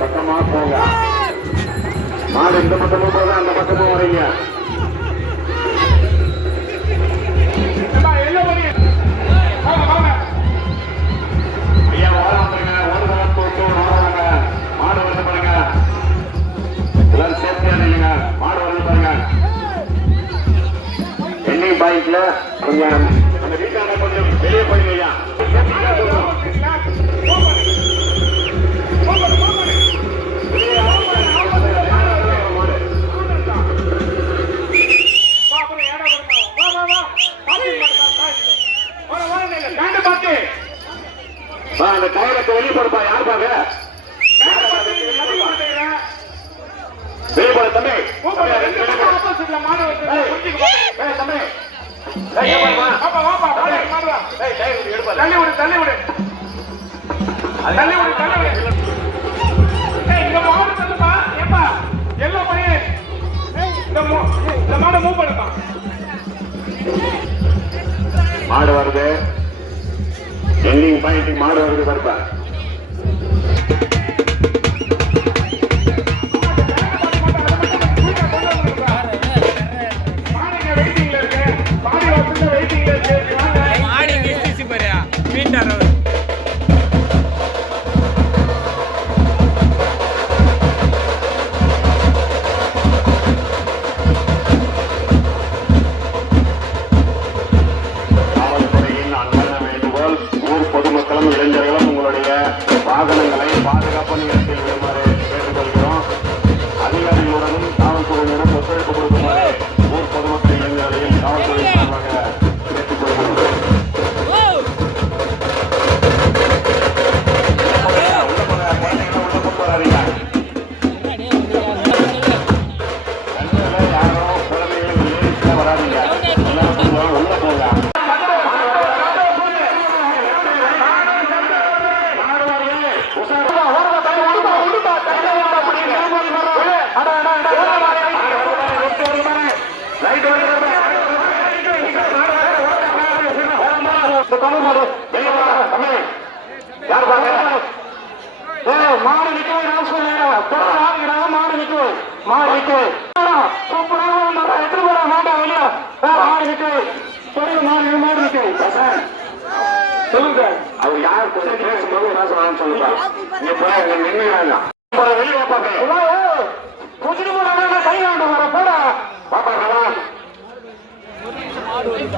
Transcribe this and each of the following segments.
பக்கமா போங்க. மாடு இந்த பக்கமும் போக அந்த பக்கமும் வரீங்க. ஐயா ஓடாங்க, ஓடுதல் போட்டு ஓடுறாங்க. மாடு வந்து பாருங்க, எல்லாரும் சேஃப்டியா இல்லைங்க. மாடு வந்து பாருங்க. எண்ணெய் பாயிண்ட்ல கொஞ்சம் அந்த வீட்டாண்ட கொஞ்சம் வெளியே போயிருங்க ஐயா. அந்த டயருக்கு வெளியே போடுப்பா. யார் பாங்க வெளியே போட தம்பி. தள்ளி விடு தள்ளி விடு தள்ளி விடு தள்ளி விடு. இந்த மாடு தள்ளுப்பா. ஏப்பா எல்லாம் பண்ணி இந்த மாடை மூவ் பண்ணுப்பா. மாடு வருது. எண்டிங் பாயிண்ட் மாடு வருது பாருப்பா. இளைஞர்களும் உங்களுடைய வாகனங்களை பாதுகாப்பான இடத்தில் விடுமாறு கேட்டுக்கொள்கிறோம். அதிகாரிகளுடனும் காவல்துறையினரும் ஒத்துழைப்பு கொடுக்குமாறு ஊர் பொதுமக்கள் இளைஞர்களையும் காவல்துறை சார்பாக கேட்டுக்கொள்கிறோம். யாரும் குழந்தைகள் வராதிங்க. உள்ள போங்க. மாடு நிக்க மாடு நிக்க மாடு நிக்க எடுத்து போட மாட்டா வெளியா. மாடு நிக்க மாடு மாடு நிக்க சொல்லுங்க. அவர் யார் பேசும்போது என்ன சொல்லணும்னு சொல்லுங்க. நீங்க போய் நின்று வெளியே பாப்பா. புதிட்டு போட கை வாங்க வர போட பாப்பா.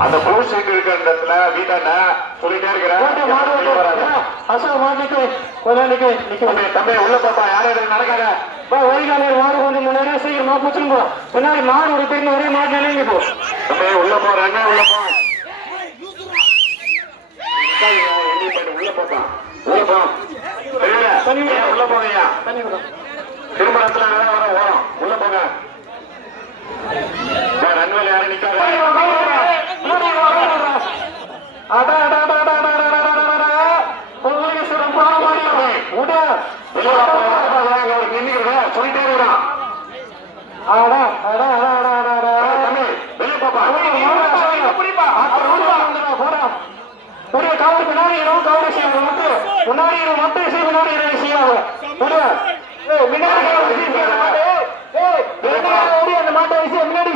அந்த புல் சீட்டு இருக்கிற இடத்துல வீட்டாண்ட சொல்லிட்டே இருக்கிறேன். தம்பி உள்ள பாப்பா. யாரும் நடக்காத. ஒரிகாலையில் மாடு கொஞ்சம் முன்னாடியே சீக்கிரமா பூச்சுங்க. முன்னாடி மாடு ஒரு பேருந்து ஒரே மாடு நிலைங்க போ. தம்பி உள்ள போறேன். உள்ள போ. போதும். தெரியல உள்ள போங்கய்யா. திருமணத்துல வர ஓரம் உள்ள போங்க. ரன்வேல் யாரும் நிக்காத. சொல்லிட்டே இருக்கான். காவல் பின்னாடி கவலை செய்யணும். முன்னாடி மட்டும் முன்னாடி செய்யாது. அந்த மாட்டை விஷயம் முன்னாடி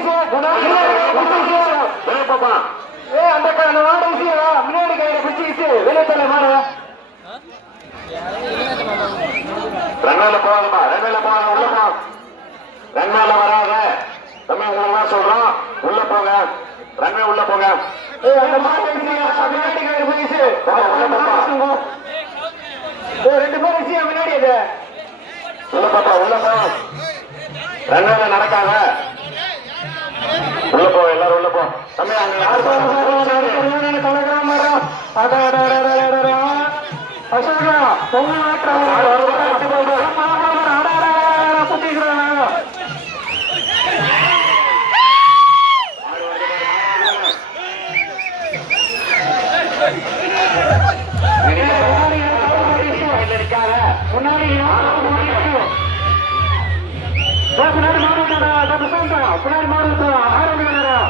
அந்த மாட்டை விஷயம் முன்னாடி கையில பிடிச்சி வெளியே தலை மாடு ரன்வேல போகாதப்பா. ரன்வேல போகாத உள்ள போ. ரன்வேல வராத நம்ம உங்களுக்கு சொல்றோம். உள்ள போங்க. ரன்வே உள்ள போங்க. அந்த மாட்டை விஷயம் முன்னாடி கையில பிடிச்சி ரெண்டு பேரும் விஷயம் முன்னாடி அது உள்ள பாப்பா. உள்ள போ. ரன்வேல நடக்காத. உள்ள போ. எல்லாரும் உள்ள போ. தம்பி அங்க யாரு அசோகா பொங்க முன்னாடி பின்னாடி மாடு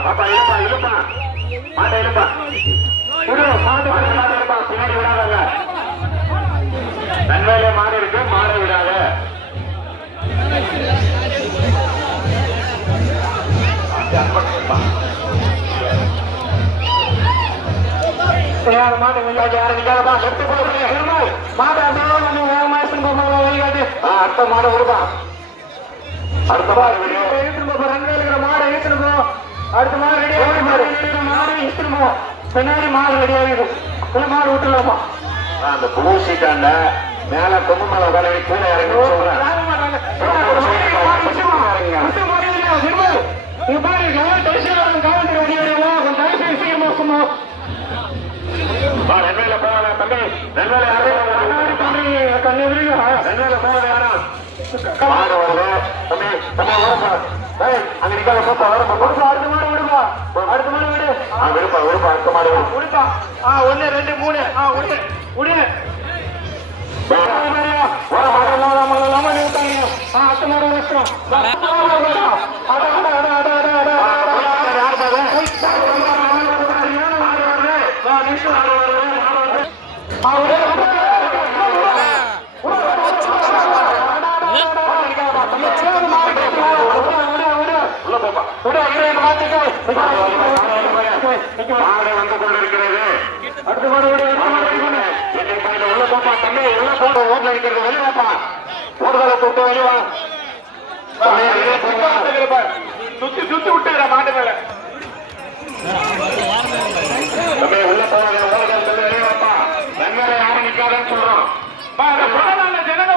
பாப்பா இழுப்பா இழுப்பா மாட்டை இழுப்பா மாட்டு பின்னாடி விடாதாங்க. ரன்வேல மாடு இருக்கு. மாடை விடாத. மாடு யாரும் அடுத்த மாடு விடுப்பா. அடுத்த மாடு இழுத்துருப்போ. அடுத்த மாடு ரெடி மாடு இழுத்துருப்போம். பின்னாடி மாடு ரெடி ஆகிடும். மாடு விட்டுலாமா. அந்த பூசிட்டாண்ட மேல கொம்பு மேல உடனே கீழே இறங்கி சொல்றேன். ரன்வேல போகாத தம்பி. ரன்வேல ரன்வேல போகாத யாரும் மாடு வருது. தம்பி தம்பி ஓரப்பா. அங்க நிக்காத போப்பா. வரப்பா. அடுத்த மாடு விடுப்பா. அடுத்த மாடு விடு. விடுப்பா விடுப்பா. அடுத்த மாடு விடுப்பா. 1 2 3 விடு விடு. மாடு வந்து கொண்டிருக்கிறது. அடுத்த மாடு உள்ள போப்பா. தம்பி உள்ள போட்டு ஓட்டுல இருக்கிறது வெளியாப்பா. ஓடுதலை தொட்டு வெளிவா. சுத்தி சுத்தி விட்டுற மாட்டு மேல. தம்பி உள்ள போவாங்க. ஓடுதல் சொல்லி வெளியாப்பா. ரன்வேல யாரும் நிக்காதன்னு சொல்றோம். ஜனங்க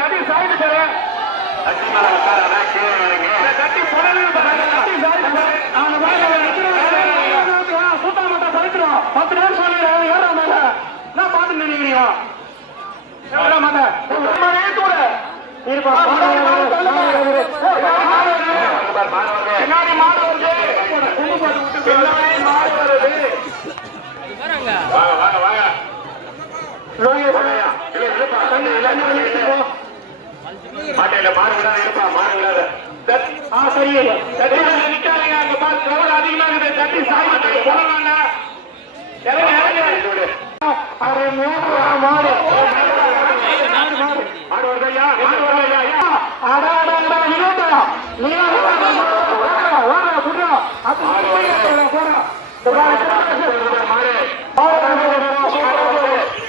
தடி சாய்ந்து தர தட்டி மேல உட்கார கீழே தட்டி கூட்டா மட்டும் பறிக்கிறோம். 10 நேரம் சொல்லிடுறேன். ஏறாம நான் பார்த்து நினைக்கிறீங்களா மாட்டேன். பின்னாடி மாடு வருது. பின்னாடி மாடு வருது. வாங்க வாங்க வாங்க. மாட்டையில மாடு விடாத இருப்பா. மாடு விடாத. சரி நிக்காதீங்க. அங்க பாத்து கவலை அதிகமா இருக்குது. தட்டி சாய்ந்து போடலாங்க. மாடு மாடு வருதையா. மாடு வருதையா.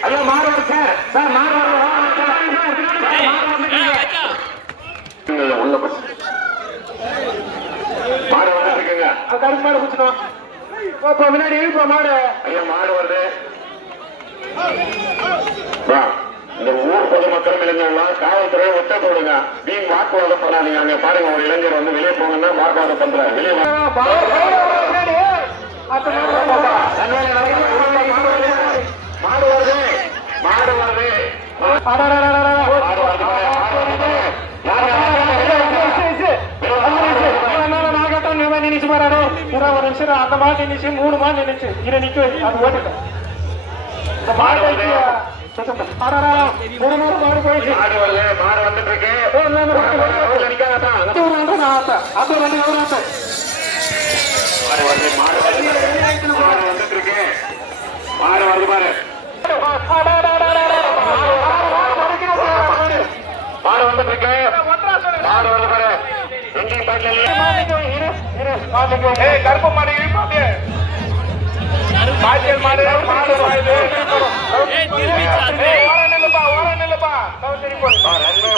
ஐயா மாடு வருது சார். மாடு மாடு வந்துருக்குங்க. கருப்பு மாடு குடிச்சிடும். முன்னாடி எழுப்பா மாடு. ஐயா மாடு வருது. இந்த ஊர் பொதுமக்களும் இளைஞர்கள் காவல்துறையை ஒட்ட போடுங்க. நீங்க வாக்குவாதம் பண்ணாதீங்க. அங்க பாருங்க ஒரு இளைஞர் வந்து வெளியே போங்கன்னா வாக்குவாதம் பண்ற வெளியே மாடு ஒரு நிமிஷம் அந்த மாடு நின்னுச்சு 3 மாடு நின்னுச்சு இதை நிக்க வை அது ஓட்டுல இந்த மாடு 3 மாடு போயிடுச்சு மாடு வந்துட்டு இருக்கு நிக்காதான் அது 2 எவ்வளோ மாடு வந்துட்டு இருக்கு மாடு வருது பாரு மாடு வந்துட்டு இருக்கு மாடு வருது பாரு எங்கேயும் கருப்பு மாடு பாட்டியல் மாடு மாடு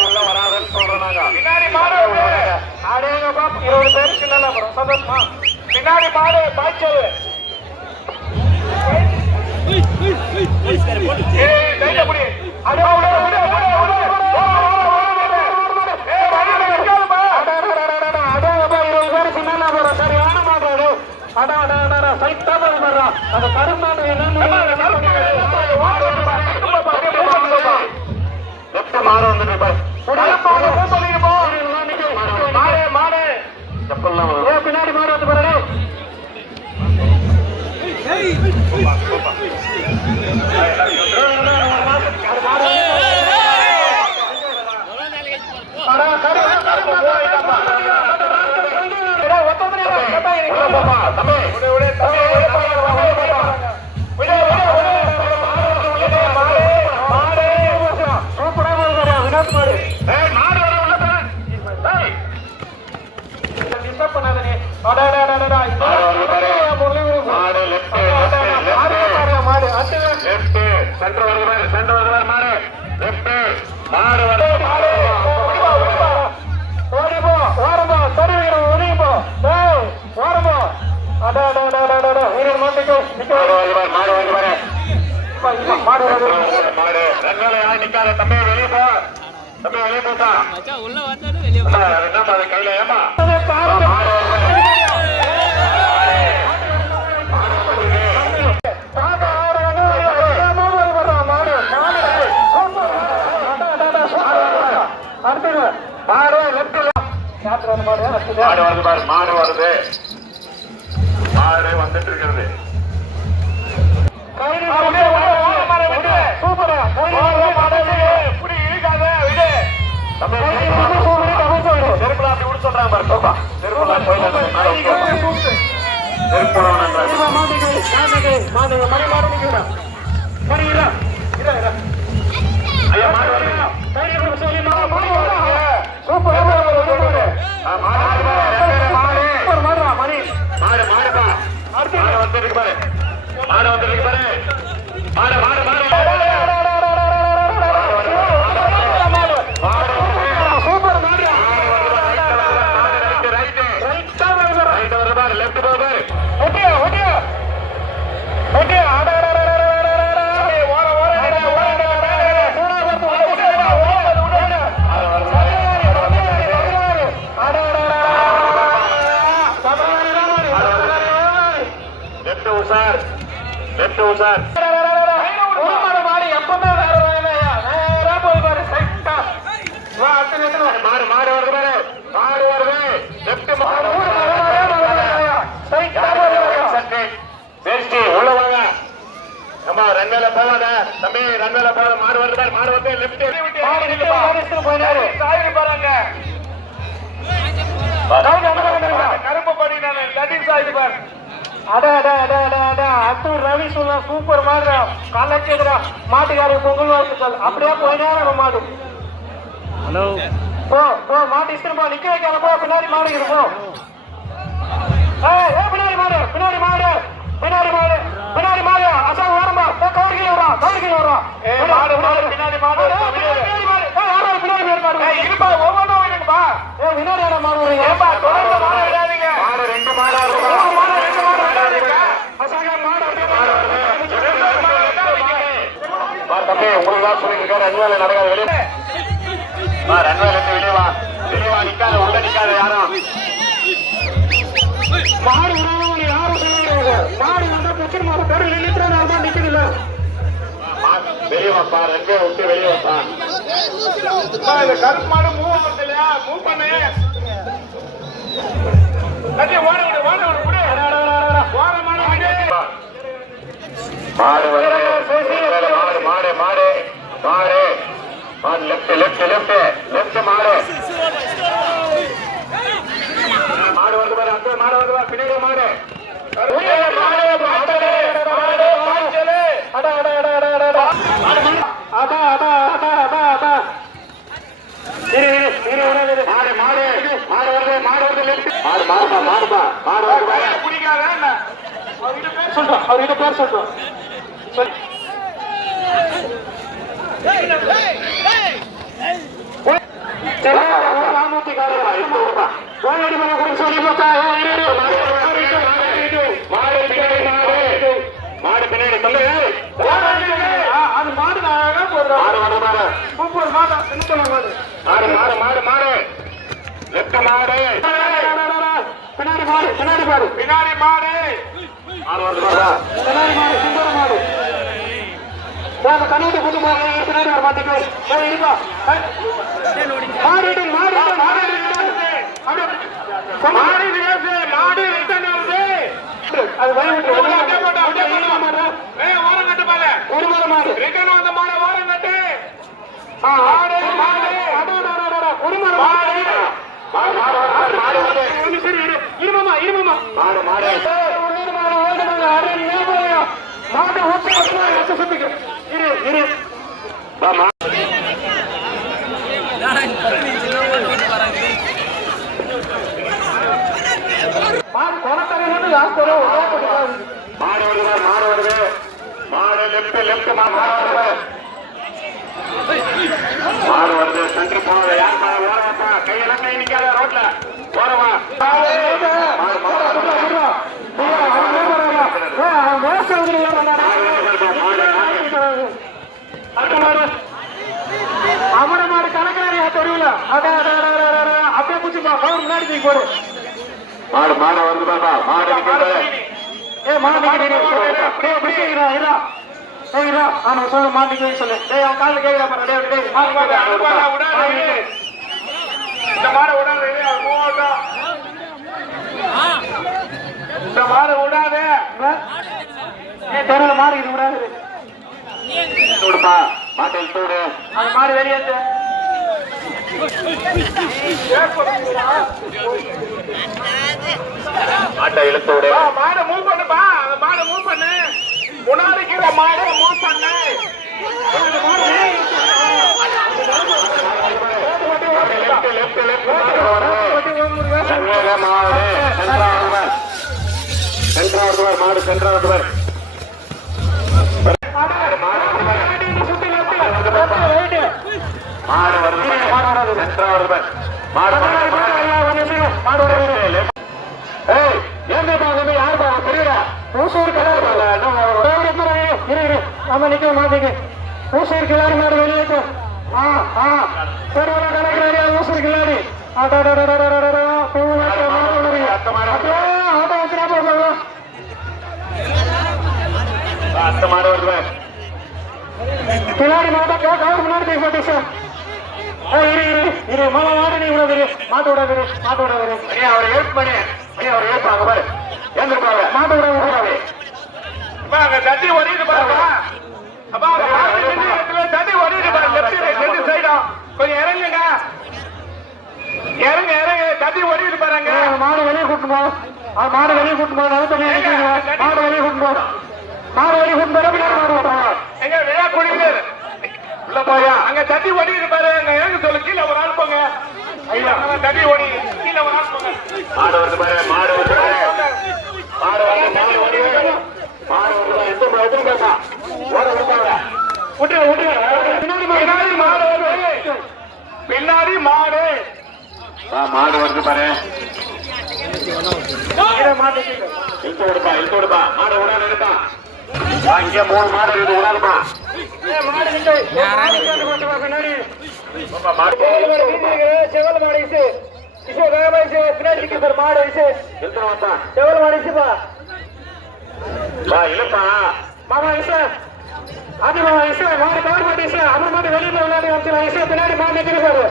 உள்ள வராதுன்னு சொல்றாங்க பின்னாடி மாடு 20 பேருக்கு சந்தோஷமா பின்னாடி மாடு பாய்ச்சல் அந்த கருமாடு மாடு பின்னாடி மாடு வந்து பாரு நிக்காத தம்பி வெளியே போ தம்பி வெளியே போட்டா உள்ள வந்தாலும் வெளியே கையில ஏமா மாடு வருது பாரு மாடு வருது மாடு வந்துட்டு இருக்கிறது ரன்வேல போவாத தம்பி ரன்வேல போவாத மாடு வருது மாடு வந்து லெஃப்ட் பாருங்க கருப்பு படி அத்தூர் ரவி சொல்ல சூப்பர் மாடு காலச்சேதரா மாட்டுக்கார பொங்கல் வாழ்த்துக்கள் அப்படியே போயினா மாடு ஹலோ போ போ மாட்டு இஸ்திரம் போ நிக்க வைக்காத போ பின்னாடி மாடு போ பின்னாடி மாடு பின்னாடி மாடு பின்னாடி மாடு பின்னாடி மாடு அசா ஓரமா கவர்கில வரும் மாடு மாடு பின்னாடி மாடு பின்னாடி மாடு இருப்பா ஒவ்வொன்றும் இருக்குப்பா வினாடியான மாடு வருங்க தொடர்ந்து மாடு விடாதீங்க மாடு 2 மாடா தம்பி உங்களுக்கு சொல்லிருக்காரு ரன்வேல நடக்காது வெளியே ரன்வேல வெளியே வா நிக்காத உள்ள நிக்காத யாரும் மாடு விடாதவங்க யாரும் சொல்லுங்க மாடு வந்தா பிரச்சனை மாடு பேரு நின்றுதான் நிக்குதுல்ல வெளியே வாப்பா ரெண்டே விட்டு வெளியே வாப்பா இந்த கருப்பு மாடு மூவ் ஆகுது இல்லையா மூவ் பண்ணு ஓட விடு மாடு மாடு மாடு மாடு மாடு லெப்ட் லெப்ட் லெப்ட் லெப்ட் மாடு மாடு வந்து பாரு அந்த மாடு வந்து பாரு பின்னாடி மாடு அவர்கிட்ட பேர் சொல்றோம் மாடு பின்னாடி சொல்லு அது மாடு மாடு மாடு மாடு மாடு லெப்ட் மாடு பின்னாடி மாடு பின்னாடி மாடு பின்னாடி மாடு பின்னாடி மாடு சுந்தர மாடு கண்ணூட்டி கொண்டு பின்னாடி வர மாட்டேங்க இருக்கா மாடு மாடு மாடு மாடு ரிட்டர்ன் ஆகுது அது ஓரம் கட்டு பால ஒரு மாடு ரிட்டர்ன் வந்த மாடு ஓரம் கட்டு மாடு ஒரு மாடு இருமாமா இருமாமா மாடு மாடு மாட்டை ஊட்ட சுத்திக்கு இரு இரு மாடு வருது மாடு வருது மாடு லெப்ட் லெப்ட் மாடு வருது சென்ட்ரு போனது யார் ஓரவாப்பா கையெல்லாம் கை நிக்காத ரோட்ல ஓரவா அவன மாடு கணக்காரியா தெரியல அப்படியே குச்சிப்பா கவர் முன்னாடி போடு மாடு மாடு வருது பாப்பா மாடு ஆமா சொல்லு மாட்டு சொல்லு அவன் காலில் கேட்கிறா இந்த மாடு விடாது இந்த மாடு விடாது தெருவில் மாடு இது விடாது தூடுப்பா மாட்டை தூடு அந்த மாடு வெளியேற்று மாட்டை இழுத்து விடு மாடு மூவ் பண்ணுப்பா அந்த மாடு மூவ் பண்ணு முன்னாடி கீழே மாடு மூவ் பண்ணு லெப்ட் லெப்ட் மாடு சென்ட்ராவதுவர் மாடு சென்ட்ராவதுவர் மாடு வருது சென்ட்ராவதுவர் மாடு ஏன் யார் பாருங்க தெரியல ஊசூர் நம்ம நிக்க மாட்டேங்க ஊசூர் கிளாடி மாடு வெளியேற்று ஊசூர் கிளாடி அந்த மாடு வருது கிளாடி மாட்டா கவர் முன்னாடி போட்டு சார் இரு மாமா மாடு நீ விட மாட்டோட அவரை ஹெல்ப் பண்ணி அவரை ஏற்பாங்க பாரு ஏந்திருப்பாங்க மாட்டோட விடாது தண்ணி ஒடிட்டு பாருங்க தண்ணி ஒடிட்டு பாருங்க ரெண்டு சைடும் கொஞ்சம் இறங்குங்க இறங்க தண்ணி ஒடிட்டு பாருங்க மாடு வெளியே கூட்டு போ மாடு வெளியே கூட்டு போ மாடு வெளியே கூட்டு போ மாடு வெளியே கூட்டு போ எங்க விழா குடிக்கிறது உள்ள போயா அங்க தண்ணி ஒடிட்டு பாரு அங்க இறங்க சொல்லு கீழே ஒரு ஆள் போங்க ஐயா தண்ணி ஓடி கீழே ஒரு ஆள் போங்க மாடு வருது பாரு மாடு வருது மாடு வருது மாடு வருது எந்த மாதிரி பேசா ஓட விட்டாங்க பின்னாடி மாடு மாடு வருது பாரு இழுத்து விடுப்பா மாடு உடனே இருக்கா இங்க 3 மாடு இருக்குது உடனுப்பா செவல் மாடு பின்னாடி மாடு செவல் மாடு இழுப்பா மாமா அது மாடு கவர் மாட்டு அமர் மாட்டு வெளியில விளையாடி வந்து பின்னாடி மாடு நிற்கிறது பாரு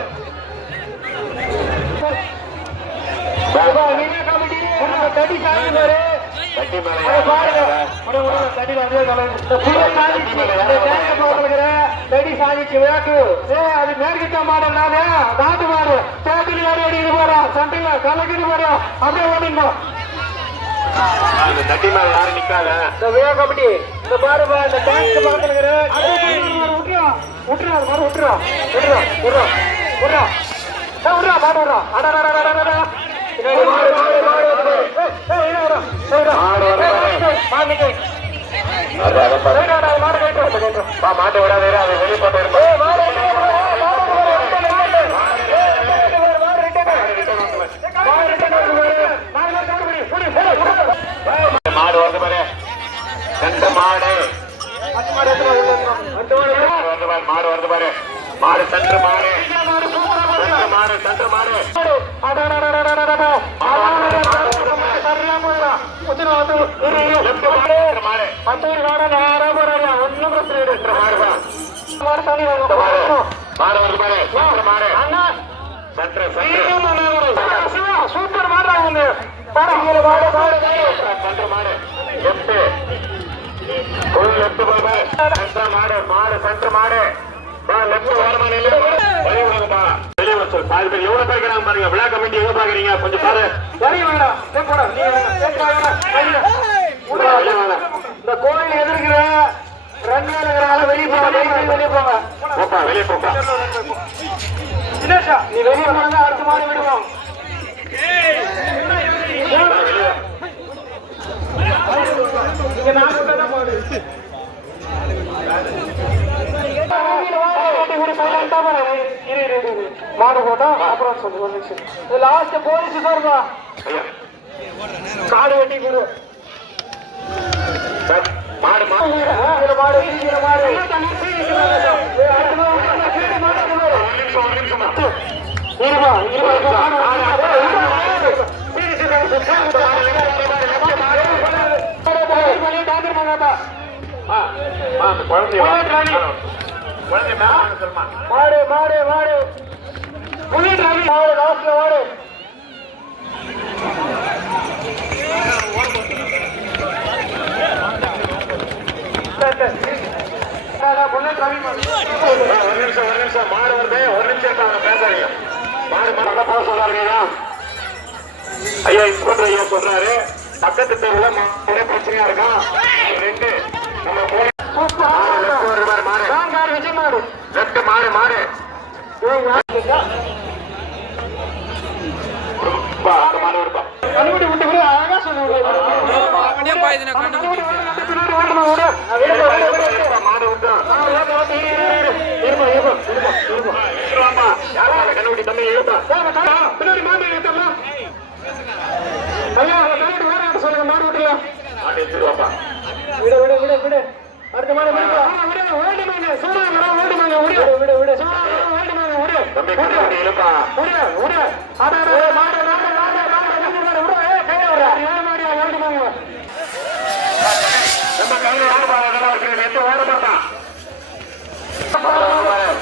தடி சாப்பிடுவாரு தட்டி மேல அதை பாருங்க. தடியில அதே கலர். இந்த புள்ள சாதிச்சு, இந்த தேங்க போட்டுக்கிற தடி சாதிச்சு விளையாட்டு. அது மேற்கிட்ட மாடல் நானே நாட்டு மாடு. தேட்டில் ஏறி அடிக்கிட்டு போறோம். சண்டையில கலக்கிட்டு போறோம். அப்படியே ஓடிங்க. அந்த தட்டி மேல யாரும் நிக்காத. இந்த விழா கமிட்டி இந்த பாருப்பா இந்த டேங்க் பாத்துக்கிற விட்டுறா விட்டுறா மாடு விட்டுறா விட்டுறா விடுறா விடுறா விடுறா மாடு விடுறா அடடா மாட்டை விடாத வெளியே போட்டு மாடு வந்து பாரு ரெண்டு மாடு மாடு வந்து பாரு மாடு சென்று மாடு மாடு சென்று மாடு மாடு வந்து பாரு மாடு சூப்பர் மாடுறாங்க சென்று மாடு எட்டு லெப்ட் மாடு மாடு சென்று மாடு லெப்ட் ஓரமா வெளியே விடுங்கப்பா வெளியே வச்சு பாதி பேர் எவ்வளவு பேர் பாருங்க விழா கமிட்டி எவ்வளவு பாக்குறீங்க கொஞ்சம் பாரு இந்த கோயில் எதிர்க்கிற ரெண்டு வெளியே போங்க வெளியே போங்க போப்பா வெளியே போப்பா தினேஷா நீ வெளியே போனா அடுத்த மாதிரி விடுவோம் மாடு போட்டா அப்புறம் சொல்லு லாஸ்ட் போலீஸ் சார்பா காடு வெட்டி கொடு மாடு மாடு மாடு மாடு இருமா மாடு மாடு மாடு மாடு லாஸ்ட்ல மாடு மாடு வருது ஒரு நிமிஷம் பேசாதீங்க மாடு மாடு சொல்றாருங்க ஐயா இன்ஸ்பெக்டர் ஐயா சொல்றாரு பக்கத்து தெருவுல ஒரே பிரச்சனையா இருக்கான் ரெண்டு நம்ம மாடு லெப்ட் மாடு மாடு மாடு வருப்பா கண்டுபிடி விட்டு விட அழகா சொல்லுங்க மாடு விட்டு கண்டுபிடி தம்பி பின்னாடி மாடு ஏத்தலாம் சொல்லுங்க மாடு விட்டுலாம் மாடு எடுத்துருவாப்பா விடு விடு விடு விடு அடுத்த மாடு ஓடுமாங்க சூடாங்க ஓடுமாங்க விடு விடு விடு சூடாங்க ஓடுமாங்க விடு தம்பி கண்டுபிடி இழுப்பா விடு விடு மாடு மாடு மாடு விடு கைய விடு மாடு ஓடுமாங்க நம்ம கையில யாரு பாருங்க எட்டு ஓட மாட்டா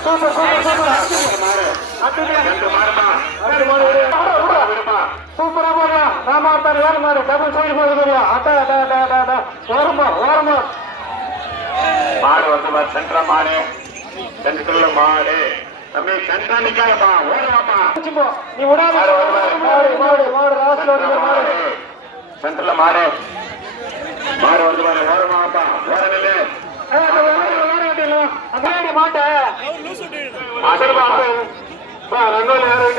சூப்பர் சூப்பர் சூப்பர் மாடு ரெண்டு மாடுமா அடுத்த மாடு விடுப்பா சூப்பரா போடலாம் ராமாவத்தார் வேற மாடு டபுள் சைடு போடுறா அட்டா ஓரமா ஓரமா மாடு வந்து சென்ட்ரா மாடு சென்ட்ரல் மாடு தம்பி சென்ட்ரா நிக்காதப்பா ஓடுவாப்பா நீ விடாத மாடு மாடு மாடு லாஸ்ட்ல ஒரு மாடு சென்ட்ரல் மாடு மாடு வந்து பாரு ஓரமாப்பா ஓர நில்லு மாட்ட ரங்கோலி யாரும்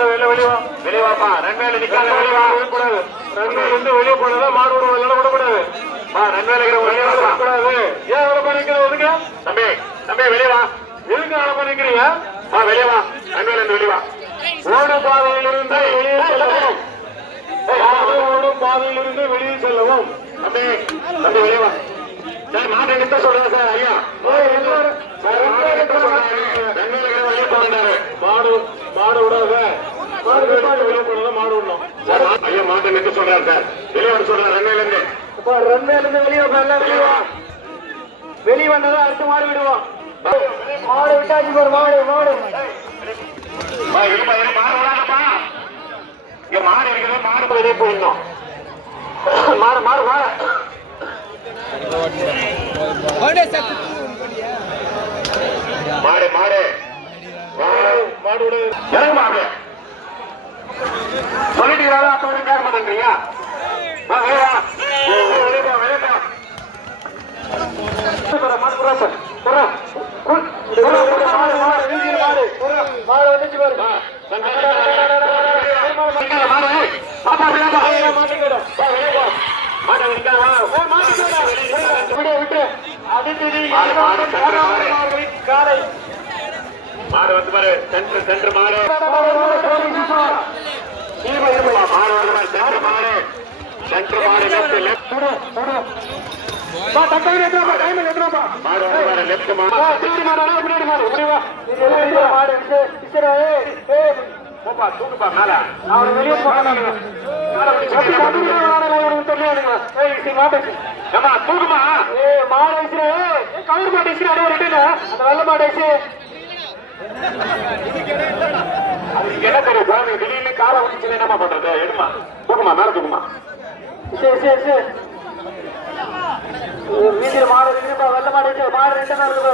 வெளியவாப்பா ரங்கோலி நிக்காத வெளியக்கூடாது ரங்கோலி வந்து வெளியே போனதான் மாடு விடுவோம் இல்லைன்னா விடக்கூடாது ரங்கோலி வெளியே வரக்கூடாது ஏன் அவ்வளவு பண்ணிக்கிற ஒதுங்க தம்பி தம்பி வெளியவா எதுக்கு அவ்வளவு பண்ணிக்கிறீங்க வெளியவா ரங்கோலி இருந்து வெளியவா ஓடு பாதையிலிருந்து வெளியே செல்லவும் ஓடும் பாதையிலிருந்து வெளியே செல்லவும் தம்பி தம்பி வெளியவா சார் மாட்டை நிறுத்த சொல்றேன் சார் ஐயா வெளியே போனாரு மாடு மாடு விடாத மாடு வெளியே போனதா மாடு விடணும் ஐயா மாட்டை நிறுத்த சொல்றாரு சார் வெளியே வர சொல்றாரு ரெண்டையில இருந்து வெளியே வெளியே வந்ததா அடுத்த மாடு விடுவோம் மாடு விட்டாச்சு பாரு மாடு மாடு மாடு விடாதப்பா இங்க மாடு இருக்குது மாடு வெளியே போயிடணும் மாடு மாடு மாடு மாடு மாடு மாடு விடு இறங்க மாடு சொல்லிட்டீங்களா அப்ப வரைக்கும் கேட்க மாட்டேங்கிறீங்க மாடு வந்து பாரு சென்டர் மாடு சென்டர் மாடு லெப்ட் தூக்குப்பா மேல வெளியே தூக்குமா மாடு கவுர் மாடு அந்த வெள்ள மாடு அதுக்கு என்ன தெரியும் சாமி திடீர்னு காலை ஊற்றிச்சு என்னமா பண்றது எடுமா தூக்குமா மேல தூக்குமா வீதியில் மாடு இருக்குப்பா வெள்ள மாடு மாடு ரெண்டு நாள் இருக்கு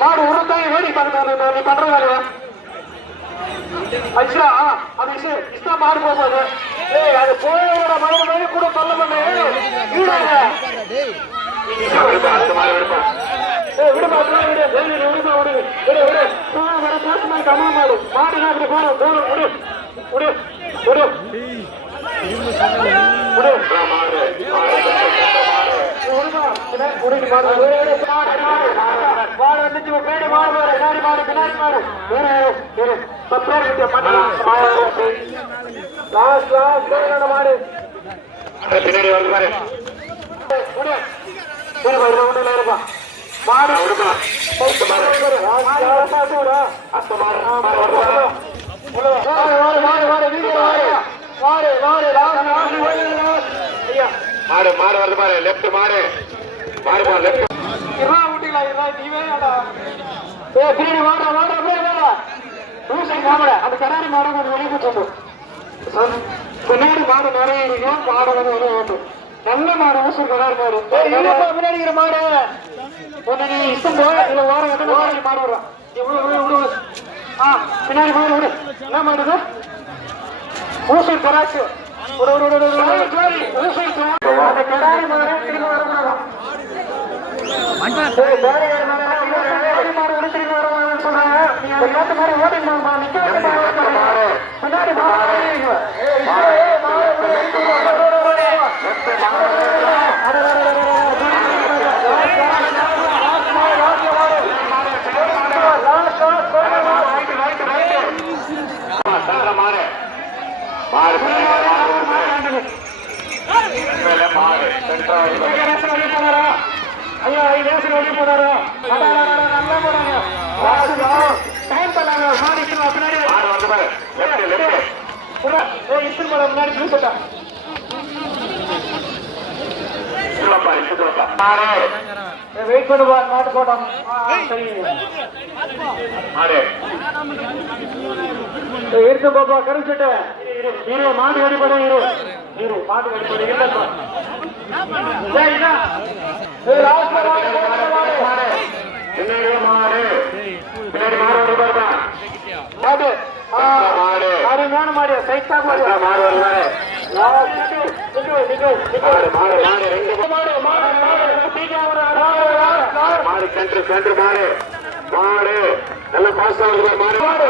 மாடு உருத்தாங்க வேடி பண்ணுறது நீ பண்ற வேலையா ஐயா அது இஷ்டா மாடு போகுது அது போயோட மழை கூட சொல்ல பண்ணு பின்னாடி வந்து பாரு மாடு மாடு வருது பாரு லெப்ட் மாடு மாடு பாரு லெப்ட் அந்த கடாரி மாடு வெளியே போட்டு பின்னாடி மாடு நிறைய இருக்கும் மாடு வந்து நல்ல மாடு ஊசு கடாரி மாடு பின்னாடி மாடு ஒன்னு நீ இஷ்டம் போல இல்ல ஓரம் மாடு விடுறான் பின்னாடி மாடு விடு என்ன மாடு ஊசூர் கராச்சு கடாரி மாடு திரும்ப வரக்கூடாது ஐயா ஐயேசன் வெளியே போனாரா நல்லா போனாங்க டைம் பண்ணாங்க மாடு பின்னாடி இஸ்திரி போட முன்னாடி ப்ளூ போட்டா வெயிட் பண்ணுவா மாட்டு போட்டோம் சரி இருக்கு பாப்பா கருச்சுட்டு இரு மாடு வழிபடும் இரு மாடு வழிபடும் அருமையான மாடு சைட்டா மாடு மாடு சென்டர் மாடு மாடு நல்ல பாஸ்டா மாடு மாடு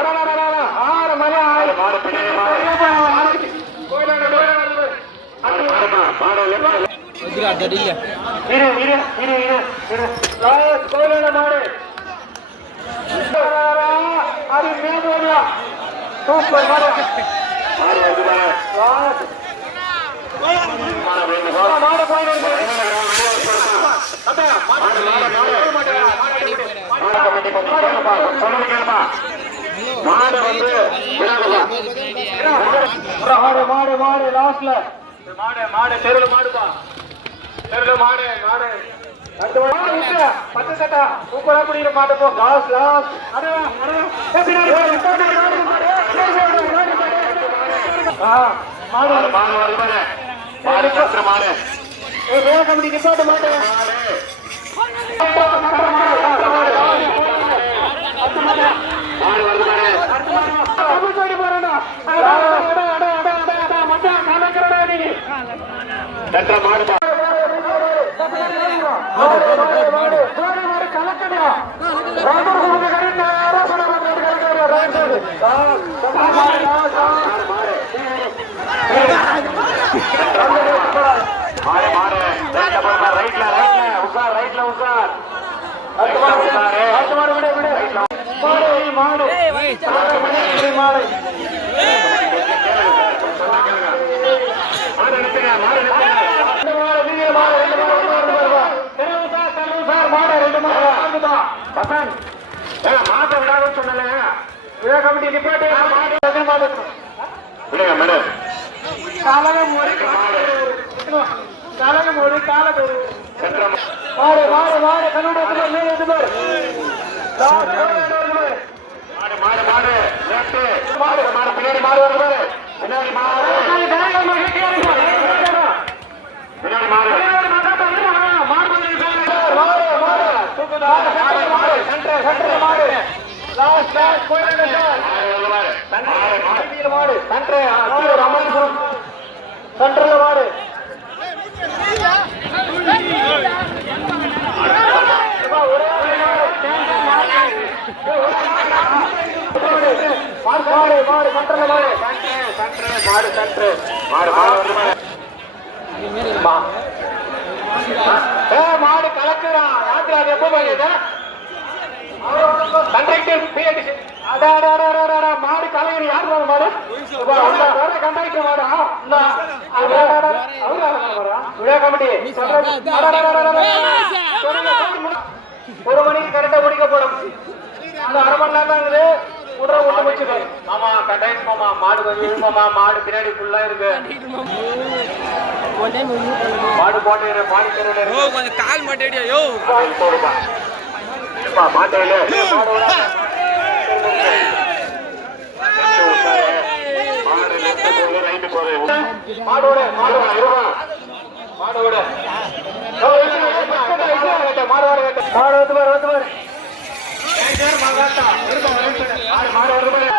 சூப்பர் மாடு மாடு வந்து மாடு மாடு லாஸ்ட்ல மாடு தெருல மாடுப்பா தெருல மாடு மாடு அடுத்த மாடு விட்டு பச்சை சட்டா சூப்பரா பிடிக்கிற மாடு போ லாஸ்ட் மாடு மாடு மாடு கமிட்டி நிப்பாட்ட மாட்டேன் மாட்ட விடாதுன்னு சொன்னல கமிட்டி நிப்பாட்டு காலகம் ஒரு காலகம் ஒரு காலம் ஒரு மாடு மாடு மாடு கண்ணோட மேலே மாடு மாடு மாடு மாடு மாடு பின்னாடி மாடு வருது பாரு பின்னாடி மாடு பின்னாடி மாடு மாடு கலக்குறான் ராத்திரி அது எப்போ மாடு கலைஞர் யார் மாடு கண்டாக்டர் மாடா கமிட்டி ஒரு மணிக்கு கரெக்டா முடிக்கப்படும் அந்த அரை மணி நேரம் தான் இருக்குது உடற ஒட்டு வச்சுக்க மாமா கண்டாக்டர் மாமா மாடு கொஞ்சம் மாமா மாடு பின்னாடி ஃபுல்லா இருக்கு மாடு போட்டு கொஞ்சம் கால் மாட்டேடியா யோ மாட்டையில மாடோட மாடோட மாடோட மாடு வந்து பாரு வந்து பாரு மாடு வருது பாரு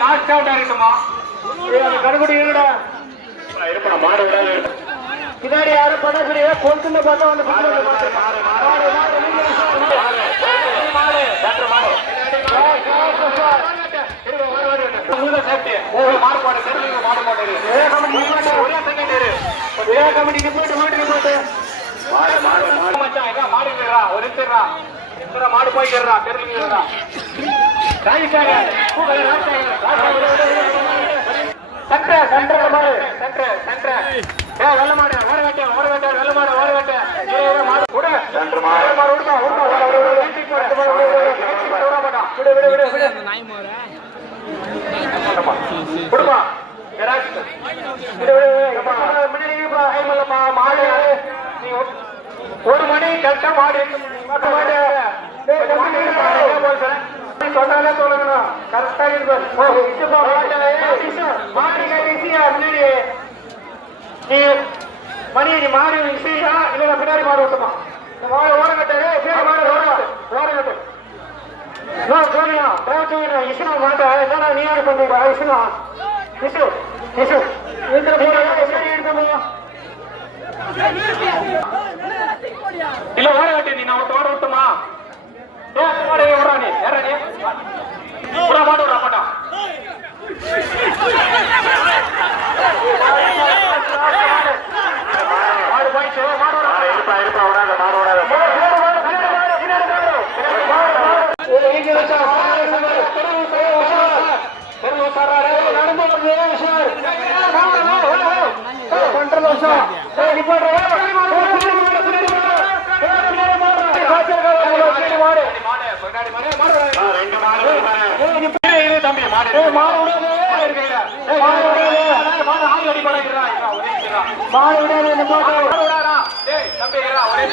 லாஸ்ட் அவுட் ஆகிட்டுமா கடுகுடி இருடா இருப்பா மாடு விடாது பின்னாடி யாரும் பண்ணக்கூடிய கொண்டு பார்த்தா வந்து கமிட்டி நிப்பாட்டு மாடு போய்க்கிறா தெரிஞ்சுக்கிறா வெள்ள மாடு ஓட வேட்டை வெள்ள மாடு ஓட வேட்டை மாடு கூட ஒரு மணி கரெக்டா மாடு சொன்னாலே சொல்லணும் கரெக்டா நீ மணி நீ மாடு இசையா இல்ல பின்னாடி மாடு விட்டுமா மாடு ஓட கட்டு மாடு ஓட கட்டு சோனியா இசுனா மாட்டா என்ன நீ யாரு பண்ணுவா இசுனா இசு இசு இல்ல ஓட கட்டு நீ நான் ஓட விட்டுமா மாடு விடுறா நீ யார நீ மாடு விடுறா மாட்டா மாடு போயிடுச்சு மாடு இருப்பா விடாத மாடு தம்பி மாடு மாடு தம்பி அவரே